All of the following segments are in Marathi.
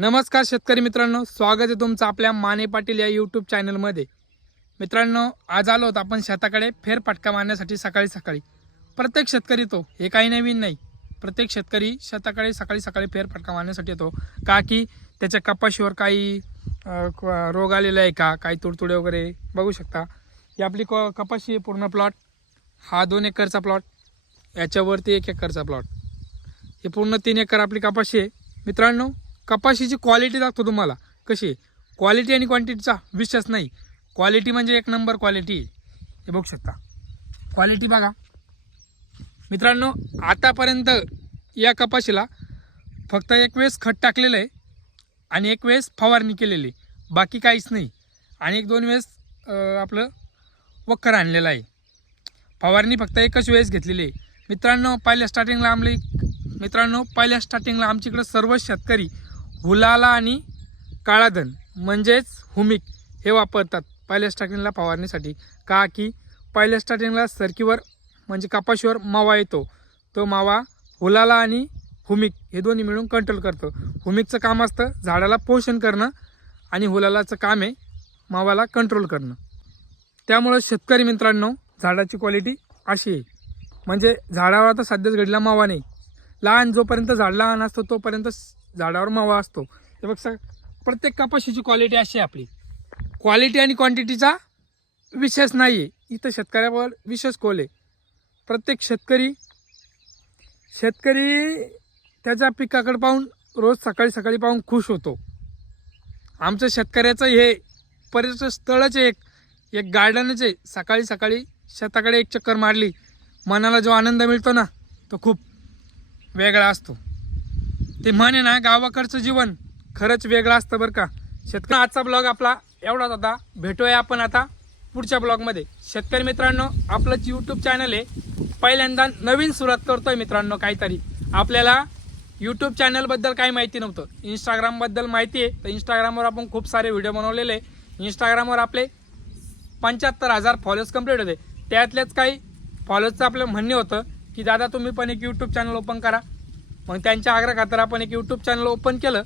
नमस्कार शेतकरी मित्रांनो, स्वागत आहे तुमचं आपल्या माने पाटील या यूट्यूब चॅनलमध्ये। मित्रांनो, आज आलो आहोत आपण शेताकडे फेरफटका मारण्यासाठी। सकाळी प्रत्येक शेतकरी तो हे काही नवीन नाही, प्रत्येक शेतकरी शेताकडे सकाळी फेरफटका मारण्यासाठी येतो का की त्याच्या कपाशीवर काही रोग आलेला आहे का, काही तुडतुडे वगैरे बघू शकता। ही आपली कपाशी पूर्ण प्लॉट, हा 2 एकरचा प्लॉट, याच्यावरती 1 एकरचा प्लॉट, हे पूर्ण 3 एकर आपली कपाशी आहे। मित्रांनो, कपाशीची क्वालिटी दाखवतो तुम्हाला कशी आहे। क्वालिटी आणि क्वांटिटीचा विषयच नाही, क्वालिटी म्हणजे 1 नंबर क्वालिटी। हे बघू शकता, क्वालिटी बघा मित्रांनो। आतापर्यंत या कपाशीला फक्त 1 वेळेस खत टाकलेलं आहे आणि 1 वेळेस फवारणी केलेली, बाकी काहीच नाही। आणि 1-2 वेळेस आपलं वखर आणलेलं आहे। फवारणी फक्त 1च वेळेस घेतलेली आहे। मित्रांनो, पहिल्या स्टार्टिंगला आमच्याकडे सर्व शेतकरी हुलाला आणि काळाधन म्हणजेच हुमिक हे वापरतात पहिल्या स्टार्टिंगला फवारणीसाठी, का की पहिल्या स्टार्टिंगला सरकीवर म्हणजे कपाशीवर मावा येतो, तो मावा हुलाला आणि हुमिक हे दोन्ही मिळून कंट्रोल करतो। हुमिकचं काम असतं झाडाला पोषण करणं आणि हुलालाचं काम आहे मावाला कंट्रोल करणं। त्यामुळे शेतकरी मित्रांनो, झाडाची क्वालिटी अशी आहे, म्हणजे झाडावर आता सध्याच घडला मावा नाही, जोपर्यंत झाड लहान असतो तोपर्यंत झाडावर मावा असतो। हे बघ, प्रत्येक कपाशीची क्वालिटी अशी आहे आपली। क्वालिटी आणि क्वांटिटीचा विशेष नाही आहे इथं, शेतकऱ्यावर विशेष कोल आहे। प्रत्येक शेतकरी त्याच्या पिकाकडे पाहून रोज सकाळी पाहून खुश होतो। आमच्या शेतकऱ्याचं हे पर्यटन स्थळच एक गार्डनच आहे। सकाळी शेताकडे 1 चक्कर मारली, मनाला जो आनंद मिळतो ना, तो खूप वेगळा असतो। ते म्हणे ना, गावाकडचं जीवन खरंच वेगळं असतं बरं का शेतकरी। आजचा ब्लॉग आपला एवढाच होता, भेटूया आपण आता पुढच्या ब्लॉगमध्ये। शेतकरी मित्रांनो, आपलं यूट्यूब चॅनल आहे, पहिल्यांदा नवीन सुरुवात करतोय मित्रांनो। काहीतरी आपल्याला यूट्यूब चॅनलबद्दल काही माहिती नव्हतं, इंस्टाग्रामबद्दल माहिती आहे, तर इंस्टाग्रामवर आपण खूप सारे व्हिडिओ बनवलेले आहे। इंस्टाग्रामवर आपले 75,000 फॉलोअर्स कंप्लीट होते। त्यातलेच काही फॉलोअर्सचं आपलं म्हणणे होतं की दादा तुम्ही पण एक यूट्यूब चॅनल ओपन करा। मग त्यांच्या आग्रह खातर आपण एक यूट्यूब चॅनल ओपन केलं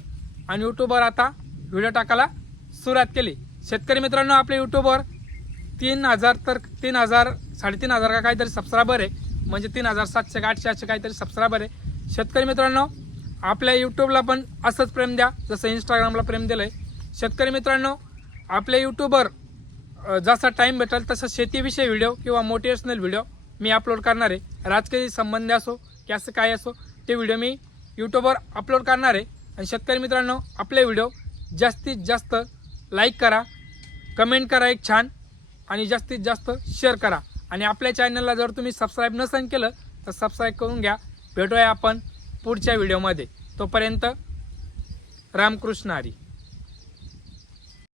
आणि यूट्यूबवर आता व्हिडिओ टाकायला सुरुवात केली। शेतकरी मित्रांनो, आपल्या यूट्यूबवर 3,000 तर 3,000 3,500 का काहीतरी सबस्क्रायबर आहे, म्हणजे 3,700 का 800 असे काहीतरी सबस्क्रायबर आहे। शेतकरी मित्रांनो, आपल्या यूट्यूबला पण असंच प्रेम द्या जसं इंस्टाग्रामला प्रेम दिलं आहे। शेतकरी मित्रांनो, आपल्या यूट्यूबवर जसा टाईम भेटेल तसं शेतीविषयी व्हिडिओ किंवा मोटिवेशनल व्हिडिओ मी अपलोड करणार आहे। राजकीय संबंध असो की असं काय असो, ते व्हिडिओ मी यूट्यूबवर अपलोड करणार आहे। आणि शेतकरी मित्रांनो, आपले व्हिडिओ जास्तीत जास्त लाईक करा, कमेंट करा एक छान, आणि जास्तीत जास्त शेअर करा। आणि आपल्या चॅनलला जर तुम्ही सबस्क्राईब नसेल केलं तर सबस्क्राईब करून घ्या। भेटूया आपण पुढच्या व्हिडिओमध्ये, तोपर्यंत रामकृष्ण हरी।